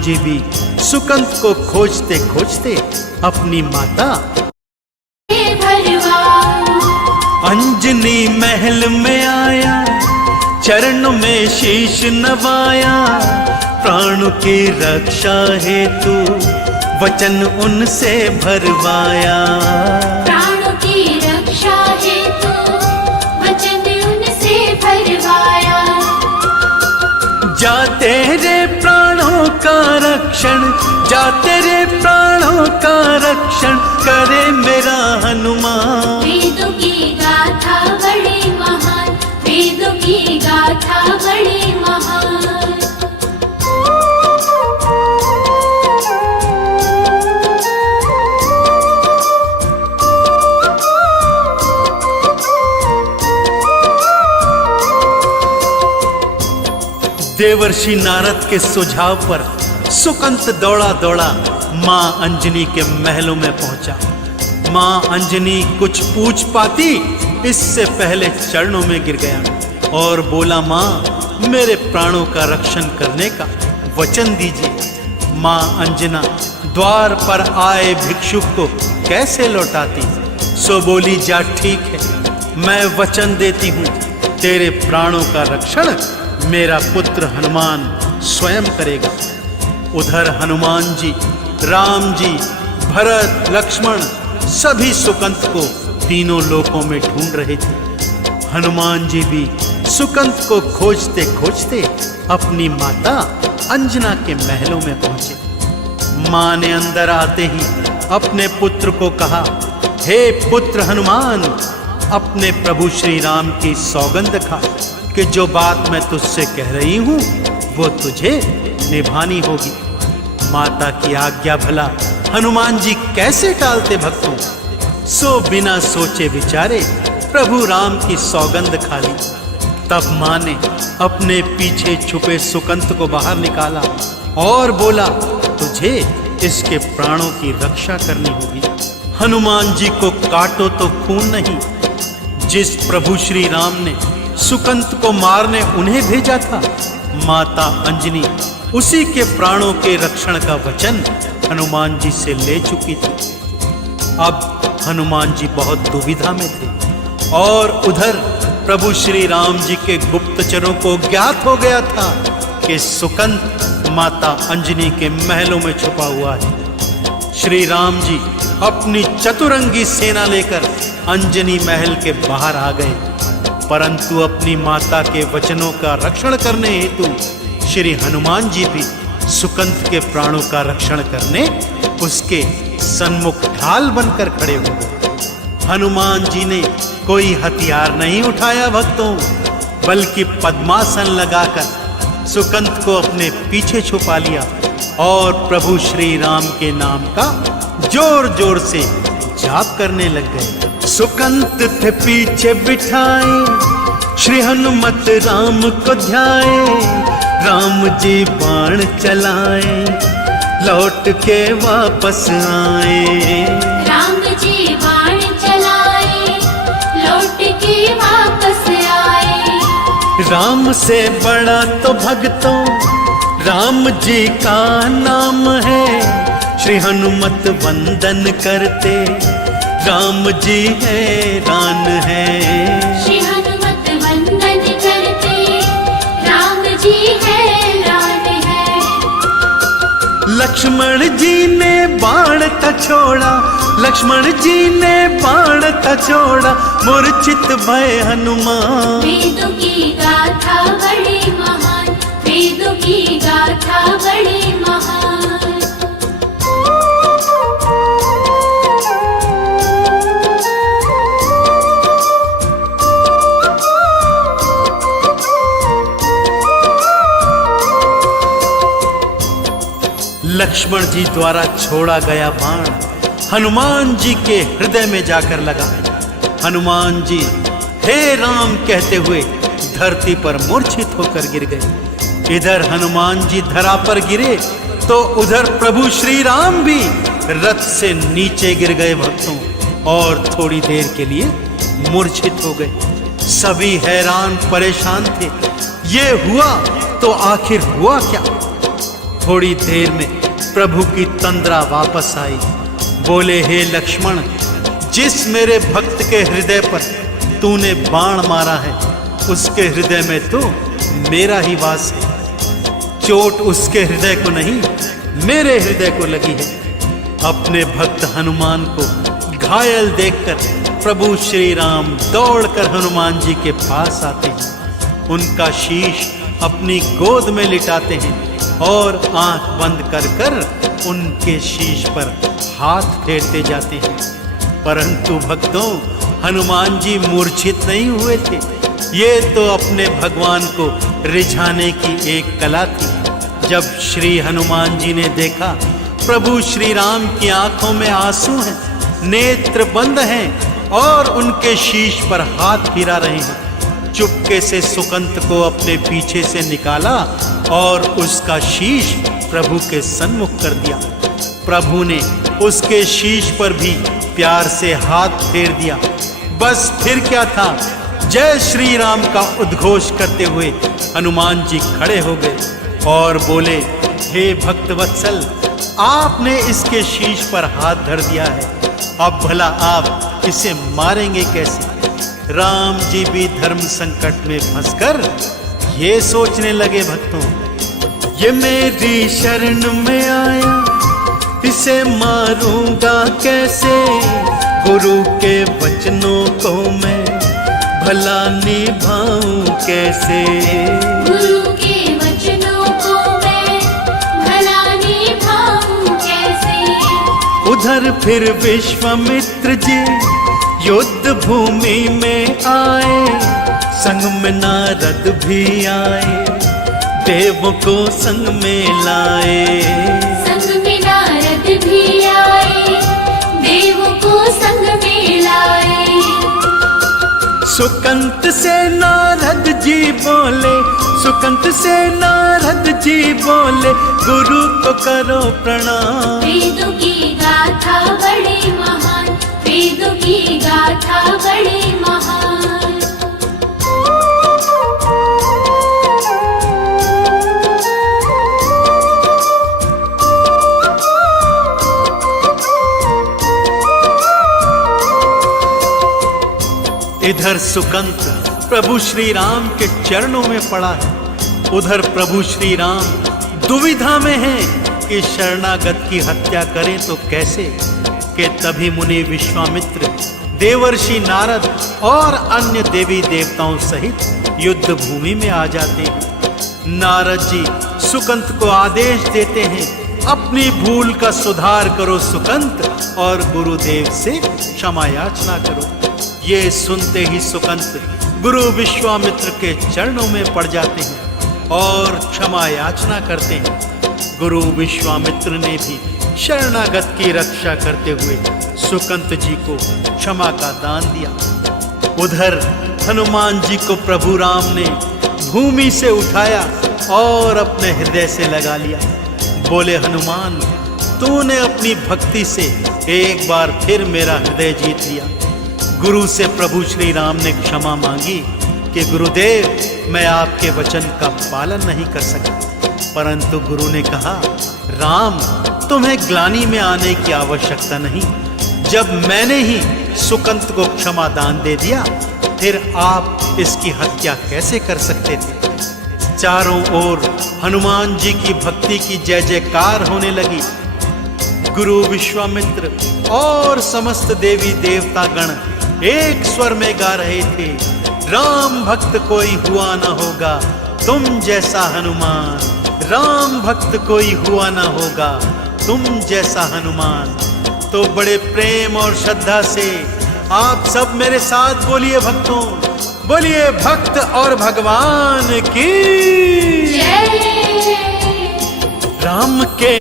जी भी सुकंत को खोजते खोजते अपनी माता अंजनी महल में आया, चरण में शीश नवाया, प्राण की रक्षा हेतु वचन उनसे भरवाया। प्राण की रक्षा हेतु वचन उनसे भरवाया। जा तेरे प्राणों का रक्षण, जा तेरे प्राणों का रक्षण करे मेरा हनुमान। वेदों की गाथा बड़ी महान, वेदों की गाथा बड़ी महान। देवर्षि नारद के सुझाव पर सुकंत दौड़ा दौड़ा मां अंजनी के महलों में पहुंचा। मां अंजनी कुछ पूछ पाती इससे पहले चरणों में गिर गया और बोला, मां मेरे प्राणों का रक्षण करने का वचन दीजिए। मां अंजना द्वार पर आए भिक्षुक को कैसे लौटाती, सो बोली, जा ठीक है, मैं वचन देती हूँ, तेरे प्राणों का रक्षण मेरा पुत्र हनुमान स्वयं करेगा। उधर हनुमान जी, राम जी, भरत, लक्ष्मण सभी सुकंत को तीनों लोकों में ढूंढ रहे थे। हनुमान जी भी सुकंत को खोजते खोजते अपनी माता अंजना के महलों में पहुंचे। मां ने अंदर आते ही अपने पुत्र को कहा, हे पुत्र हनुमान, अपने प्रभु श्री राम की सौगंध खा कि जो बात मैं तुझसे कह रही हूं वो तुझे निभानी होगी। माता की आज्ञा भला हनुमान जी कैसे टालते भक्तों, सो बिना सोचे विचारे प्रभु राम की सौगंध खा ली। तब मां ने अपने पीछे छुपे सुकंत को बाहर निकाला और बोला, तुझे इसके प्राणों की रक्षा करनी होगी। हनुमान जी को काटो तो खून नहीं, जिस प्रभु श्री राम ने सुकंत को मारने उन्हें भेजा था, माता अंजनी उसी के प्राणों के रक्षण का वचन हनुमान जी से ले चुकी थी। अब हनुमान जी बहुत दुविधा में थे और उधर प्रभु श्री राम जी के गुप्तचरों को ज्ञात हो गया था कि सुकंत माता अंजनी के महलों में छुपा हुआ है। श्री राम जी अपनी चतुरंगी सेना लेकर अंजनी महल के बाहर आ गए, परंतु अपनी माता के वचनों का रक्षण करने हेतु श्री हनुमान जी भी सुकंत के प्राणों का रक्षण करने उसके सन्मुख ढाल बनकर खड़े हो गए। हनुमान जी ने कोई हथियार नहीं उठाया भक्तों, बल्कि पद्मासन लगाकर सुकंत को अपने पीछे छुपा लिया और प्रभु श्री राम के नाम का जोर जोर से जाप करने लग गए। सुकंत थे पीछे बिठाए, श्री हनुमत राम को ध्याए, राम जी बाण चलाए, लौट के वापस आए। राम जी बाण चलाए, लौट के वापस आए। राम से बड़ा तो भक्तों राम जी का नाम है, श्री हनुमत वंदन करते राम जी हैरान है। श्री हनुमत वंदन करते राम जी हैरान है। लक्ष्मण जी ने बाण का छोड़ा, लक्ष्मण जी ने बाण का छोड़ा, मूर्छित भय हनुमान। वेदों की गाथा बड़ी महान, वेदों की गाथा बड़ी महान। लक्ष्मण जी द्वारा छोड़ा गया बाण हनुमान जी के हृदय में जाकर लगा। हनुमान जी हे राम कहते हुए धरती पर मूर्छित होकर गिर गए। इधर हनुमान जी धरा पर गिरे तो उधर प्रभु श्री राम भी रथ से नीचे गिर गए भक्तों, और थोड़ी देर के लिए मूर्छित हो गए। सभी हैरान परेशान थे, ये हुआ तो आखिर हुआ क्या? थोड़ी देर में प्रभु की तंद्रा वापस आई। बोले, हे लक्ष्मण, जिस मेरे भक्त के हृदय पर तूने बाण मारा है उसके हृदय में तो मेरा ही वास है। चोट उसके हृदय को नहीं, मेरे हृदय को लगी है। अपने भक्त हनुमान को घायल देखकर प्रभु श्री राम दौड़कर हनुमान जी के पास आते हैं, उनका शीश अपनी गोद में लिटाते हैं और आंख बंद कर कर उनके शीश पर हाथ फेरते जाते हैं। परंतु भक्तों, हनुमान जी मूर्छित नहीं हुए थे। ये तो अपने भगवान को रिझाने की एक कला थी। जब श्री हनुमान जी ने देखा प्रभु श्री राम की आंखों में आंसू हैं, नेत्र बंद हैं और उनके शीश पर हाथ फिरा रहे हैं, चुपके से सुकंत को अपने पीछे से निकाला और उसका शीश प्रभु के सन्मुख कर दिया। प्रभु ने उसके शीश पर भी प्यार से हाथ फेर दिया। बस फिर क्या था, जय श्री राम का उद्घोष करते हुए हनुमान जी खड़े हो गए और बोले, हे भक्त वत्सल, आपने इसके शीश पर हाथ धर दिया है, अब भला आप इसे मारेंगे कैसे? राम जी भी धर्म संकट में फंसकर ये सोचने लगे, भक्तों, ये मेरी शरण में आया, इसे मारूंगा कैसे? गुरु के वचनों को मैं भला निभाऊं कैसे? गुरु के वचनों को मैं भला निभाऊं कैसे? उधर फिर विश्वामित्र जी युद्ध भूमि में आए, संग में नारद भी आए, देवों को संग में लाए। संग में नारद भी आए, देवों को संग में लाए। सुकंत से नारद जी बोले, सुकंत से नारद जी बोले, गुरु को करो प्रणाम। वेदों की गाथा बड़ी महान, वेदों की गाथा बड़ी महान। इधर सुकंत प्रभु श्री राम के चरणों में पड़ा है, उधर प्रभु श्री राम दुविधा में हैं कि शरणागत की हत्या करें तो कैसे? कि तभी मुनि विश्वामित्र, देवर्षि नारद और अन्य देवी देवताओं सहित युद्ध भूमि में आ जाते हैं। नारद जी सुकंत को आदेश देते हैं, अपनी भूल का सुधार करो सुकंत, और गुरुदेव से क्षमा याचना करो। ये सुनते ही सुकंत गुरु विश्वामित्र के चरणों में पड़ जाते हैं और क्षमा याचना करते हैं। गुरु विश्वामित्र ने भी शरणागत की रक्षा करते हुए सुकंत जी को क्षमा का दान दिया। उधर हनुमान जी को प्रभु राम ने भूमि से उठाया और अपने हृदय से लगा लिया। बोले, हनुमान, तूने अपनी भक्ति से एक बार फिर मेरा हृदय जीत लिया। गुरु से प्रभु श्री राम ने क्षमा मांगी कि गुरुदेव, मैं आपके वचन का पालन नहीं कर सका। परंतु गुरु ने कहा, राम, तुम्हें ग्लानि में आने की आवश्यकता नहीं। जब मैंने ही सुकंत को क्षमा दान दे दिया, फिर आप इसकी हत्या कैसे कर सकते थे? चारों ओर हनुमान जी की भक्ति की जय जयकार होने लगी। गुरु विश्वामित्र और समस्त देवी देवता गण एक स्वर में गा रहे थे, राम भक्त कोई हुआ न होगा तुम जैसा हनुमान, राम भक्त कोई हुआ न होगा तुम जैसा हनुमान। तो बड़े प्रेम और श्रद्धा से आप सब मेरे साथ बोलिए भक्तों, बोलिए भक्त और भगवान की जय। राम के